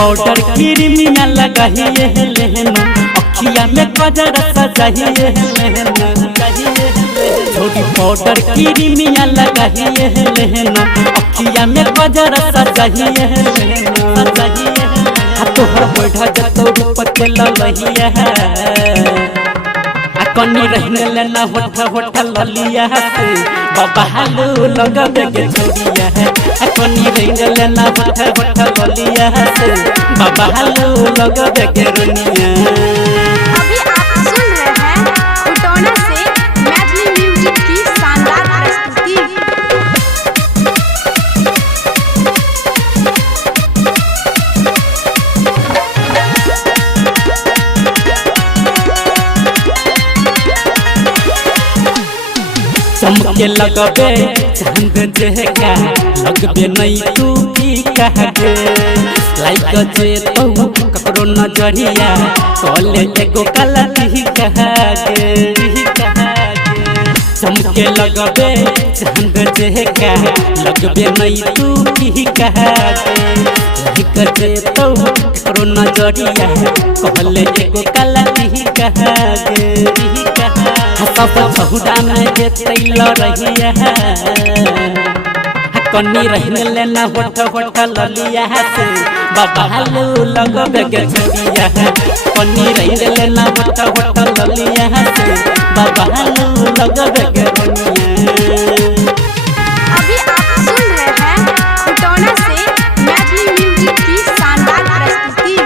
Powder Crimea लगाइए लेना अखिया में गजर सजाइए लेना छोटी पाउडर क्रीमिया लगाइए लेना अखिया में गजर सजाइए लेना तोहर बैठा जतो पचल लहिया कनी रहने लेना होठ होठ ललिया से बाबा हालू लगबे के छोड़िया है कनी रहने लेना होठ होठ ललिया से बाबा हालू लगबे के रुनिया। अभी आप सुन रहे हैं उटोना से मैथिली म्यूजिक की शानदार प्रस्तुति। चमके लगबे चांद जहका लगबे नहीं तू की कहगे लाइक जे तो ककरो नजरिया कॉले एगो कलती कहगे चमके लगबे चांद जहका लगबे नहीं तू की कहगे लाइक जे तो ककरो नजरिया कॉले एगो कलती कहगे सब बहुदा में तैल रही है कनी रहने लेना होठ होठ ललिया से बाबा हालू लगबे के छोड़िया है कनी रहने लेना होठ होठ ललिया से बाबा हालू लगबे के छोड़िया। अभी आप सुन रहे हैं उटोना से मैथिली म्यूजिक की शानदार प्रस्तुति।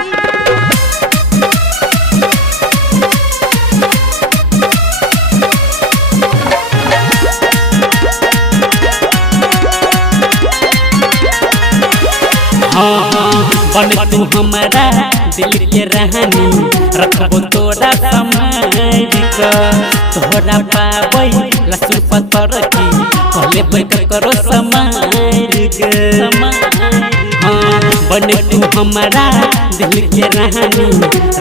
बन तू हमारा दिल के रहनी रखबो तोरा समाज का तोरा पावई लसुन पत्थर की पहले बैठ करो समाज के बन तू हमारा दिल के रहनी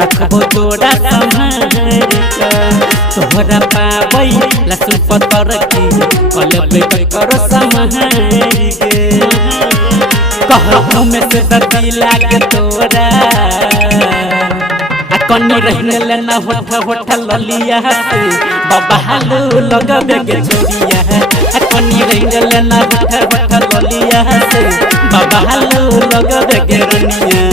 रखबो तोरा समाज का तोरा पावई लसुन पत्थर की पहले बैठ करो समाज के कहूँ में से दर्दी लागे तोरा कनी रहने लेना होठ होठ ललिया से बाबा हालू लगबे के छोड़िया है कनी रहने लेना होठ होठ ललिया से बाबा हालू लगबे के रुनिया।